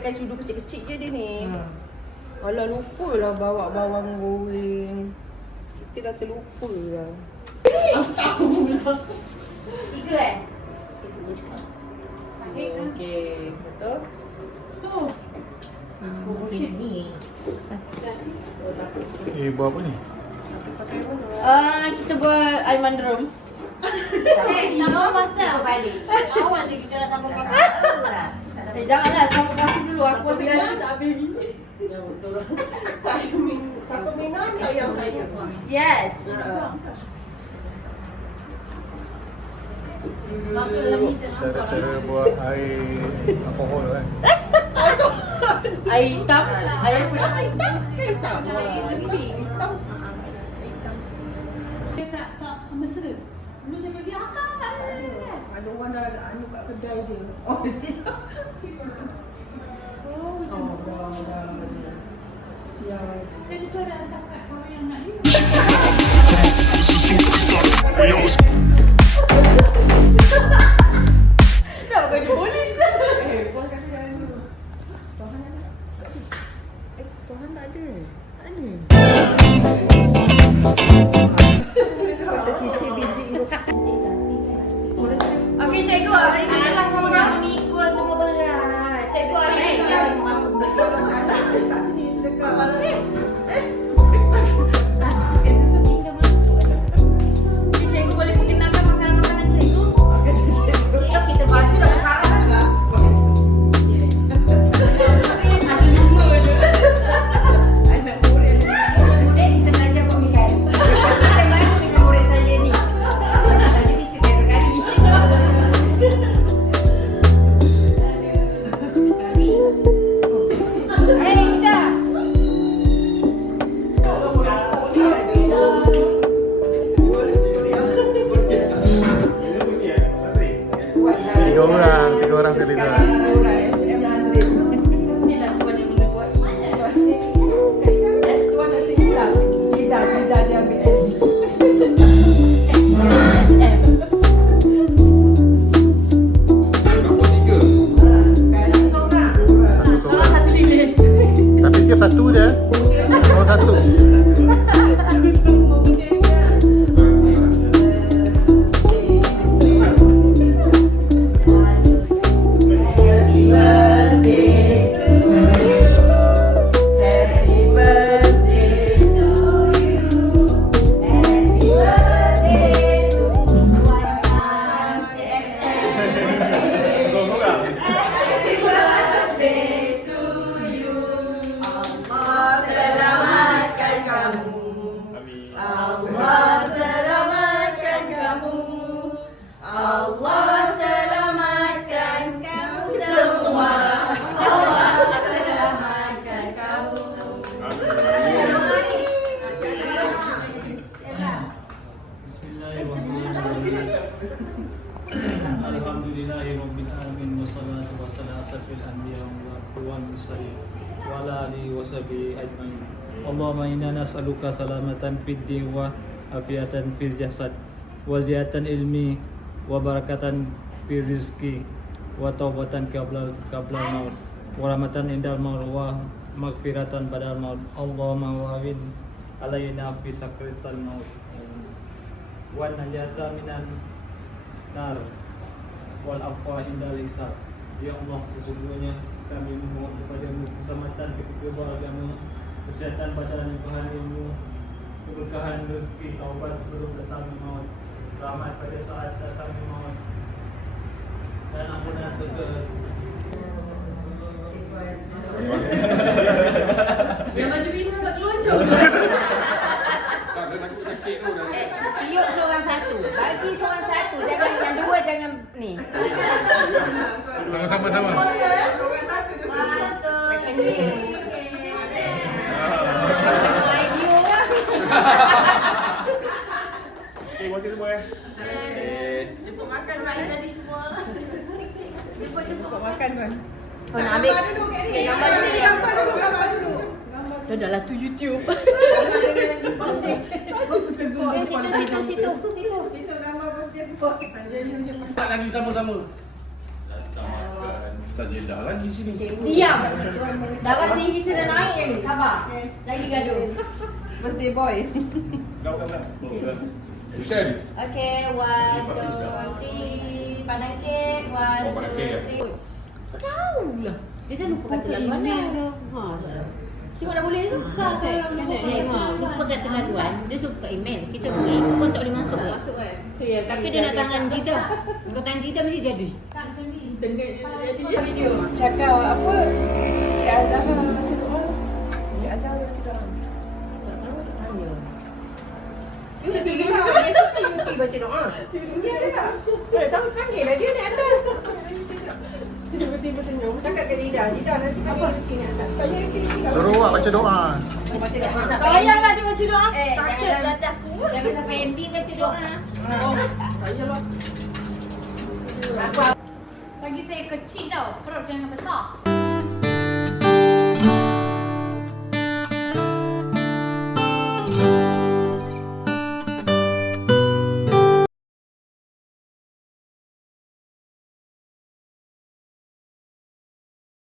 makan sudu kecil-kecil je dia ni. Alah lupalah bawa bawang goreng. Kita dah terlupa lah. Tiga Okey, betul? Tu. ni. Buat apa ni? Kita buat air mandrum. Sama masa balik. awal lagi kita dah tambah pakai. Janganlah, sama kasih dulu. Aku segala tak habis ni. Ya betul. Siapa minum sayang saya. Yes. Masuk dalam ni Cara-cara buat air alkohol kan? Air hitam. Air putih. Hitam. Hitam. dia tak mesra. Dulu saya bagi akak kan. Ada orang dah anu kat kedai dia. Oh, siap. Dah. Siap. Dia suruh hantar kat orang yang nak ni. Kenapa kau jadi polis? Puan kasi jalan dulu. Tuhan ada. Tuhan tak ada. Mana? Cicik biji tu. Okey, cikgu. Hari ni kita nak memikul semua berat. Cikgu hari ni kita Tak sini sedekah malam ni. susu tinggal masuk. Cikgu boleh perkenalkan makanan-makanan cikgu? Kita baju dah sekarang. Anak murid. Murid kita belajar buat mie kari. Saya baru dengan murid saya ni. Jadi mesti kari kari. Mie kari. Ida. Tiga orang saya tidur. SM Nazrin. Mestilah tuan yang mula buat ini. S tu nanti hilang. Tidak dia ambil S. Seorang satu lagi. Tapi dia satu je. Orang satu. Alhamdulillahirrabbilalamin wassalatu wassalamu ala asyrafil anbiya wal mursalin wa ala alihi washabihi ajmain. Allahumma inna nas'aluka salamatan fid din wa afiatan fil jasad wa ziyatan ilmi wa barakatan fil rizqi wa taubatan qabla maut wa rahmatan indal maut wa maghfiratan badal maut. Allahumma wa'in alaina fi sakratil maut wa najata minan nar wal afwa indal hisab. Ya Allah, sesungguhnya kami memohon kepadamu keselamatan ketika beragama, kesihatan badan, keberkahan ilmu, keberkahan rezeki, taubat sebelum datang maut, rahmat pada saat datang maut, dan ampunan surga. Yang macam ini tak kelonjol. Tiup seorang satu. Bagi seorang satu. Jangan yang dua jangan ni. Sama-sama. Macam ni. Okey, buat semua Jemput makan tuan. Jadi semua. Jemput makan tuan. Oh, nak ambil. Okay, gambar dulu. Dah dah tu YouTube. Aku suka zoom. Situ. Kita gambar birthday pun. Start lagi sama-sama. Datang makan. Sajadah lagi sini. Diam. Darah tinggi sudah naik ni. Sabar. Lagi gaduh. Birthday boy. Hussein. Okay, 1, 2, 3. Pandang kek. 1, 2, 3. Kau tahu lah. Dia dah lupa kata lagu mana tu. Tengok dah boleh tu. Susah saya. Lupa kata laluan, dia suka email. Kita pergi pun tak boleh masuk. Masuk kan? Tapi dia nak tangan kita. Kalau tangan kita mesti jadi. Tak macam ni. Video. Cakap apa? Cik Azhar baca doa. Cik Azhar baca doa. Tak tahu, tak tanya. Yuti baca doa. Dia ada tak? Ada tahu panggil lah dia ni atas. Tiba-tiba tengok. Cakap ke Lidah. Lidah nanti kami Yuti ni atas. Tanya Yuti kat Suruh awak baca doa. baca doa. Tak payahlah dia baca doa. Sakit kata aku. Jangan sampai Andy baca doa. Sayalah. Bagi saya kecil tau, perut jangan besar.